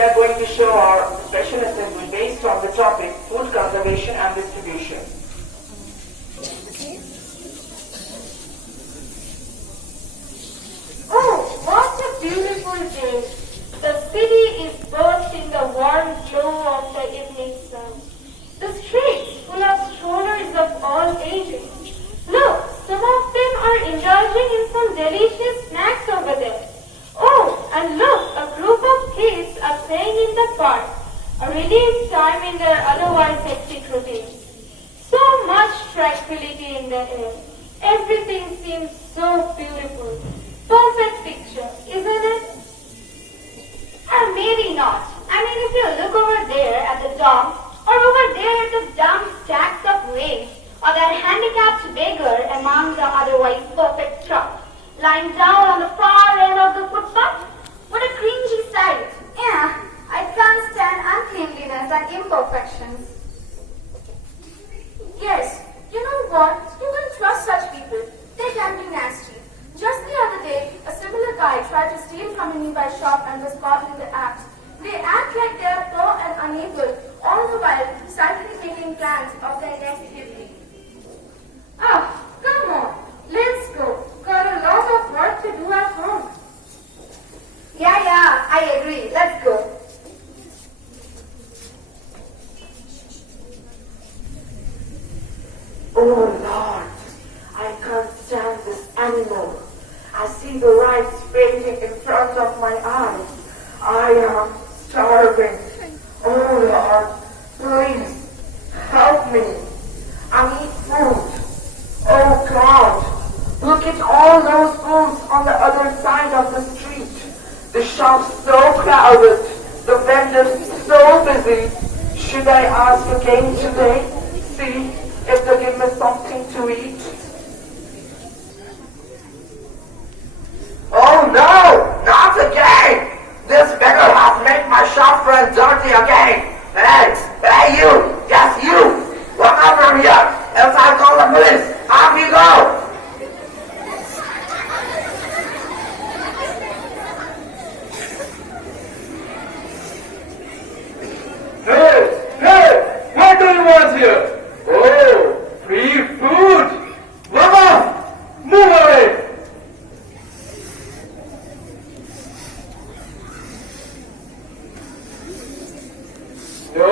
we are going to show our special assembly based on the topic food conservation and distribution. Oh, what a beautiful day. The city is bathed in the warm glow of the evening sun. The streets full of strollers of all ages. Look, some of them are indulging in some delicious snacks over there. Oh, and look, a group of kids are playing in the park, a relief time in their otherwise hectic routine. So much tranquility in the air. Everything seems so beautiful. Perfect picture, isn't it? Or maybe not. I mean, if you look over there at the dump, or over there at the dump stacks of waste, or that handicapped beggar among the otherwise perfect truck, lying down on the far end of the footpath, what a cringy sight. Yeah, I can't stand uncleanliness and imperfections. Yes, you know what? You can trust such people. They can be nasty. Just the other day, a similar guy tried to steal from a nearby shop and was caught in the act. They act like they are poor and unable, all the while silently making plans of their next evening. Ah, come on, let's go. Got a lot of work to do at home. Yeah, I agree. Let's go. Oh Lord, I can't stand this anymore. I see the lights fading in front of my eyes. I am starving. Oh Lord, please help me. I need food. Oh God, look at all those foods on the other side of the street. The shop's so crowded. The vendors so busy. Should I ask again today? See if they give me something to eat. Oh no! Not again! This beggar has made my shop front dirty again! Hey you! Yes you! Come out from here! Else I'll call the police! Off you go! Hey! What do you want here? Oh, free food! Mama! Move away! No!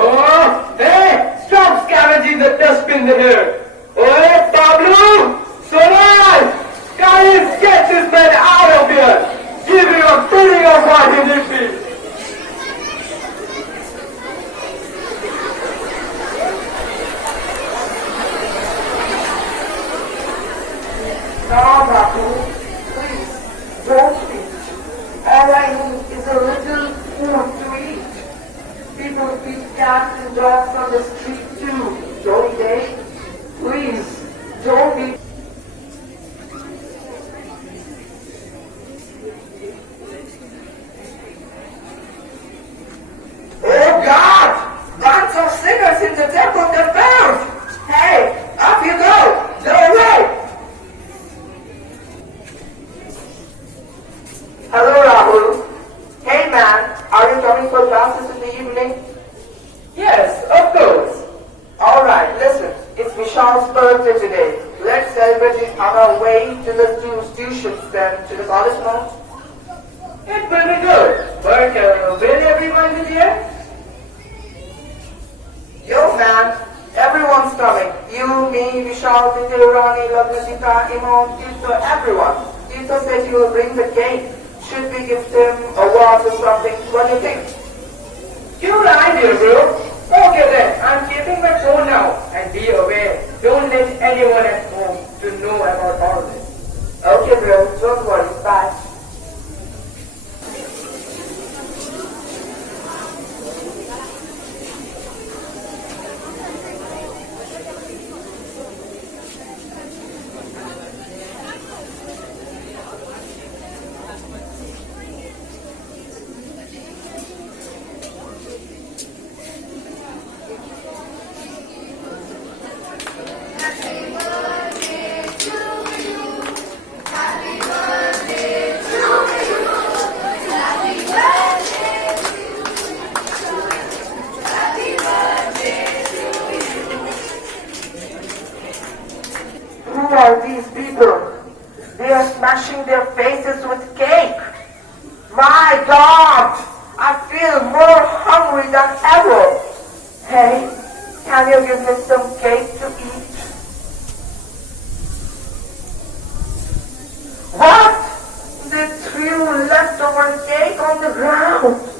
Hey! Stop scavenging the dustbin here! Oh, Pablo! Solar! Guys, get this man out of here! Give him a feeling of what he did be! No, Babu, please, don't eat. All I need is a little food to eat. People feed cats and dogs on the street too, don't they? Please, don't be... Oh God! Bunch of sinners in the temple confirmed! Hey, up you go! No way! Hello, Rahul. Hey, man. Are you coming for classes in the evening? Yes, of course. All right, listen. It's Vishal's birthday today. Let's celebrate it on our way to the tuition then to the college now. It will be good, but will everyone be there? Yo, man. Everyone's coming. You, me, Vishal, Titi, Rani, Lagnatika, Imam, Tito, everyone. Tito said he will bring the cake. Should we give him a watch or something? What do you think? Good idea, bro. Okay then, I'm keeping my phone now. And be aware, don't let anyone at home to know about all this. Okay, bro. Don't worry. Bye. Happy birthday to you. Happy birthday God! I feel more hungry than ever. Hey, can you give me some cake to eat? What? They threw leftover cake on the ground.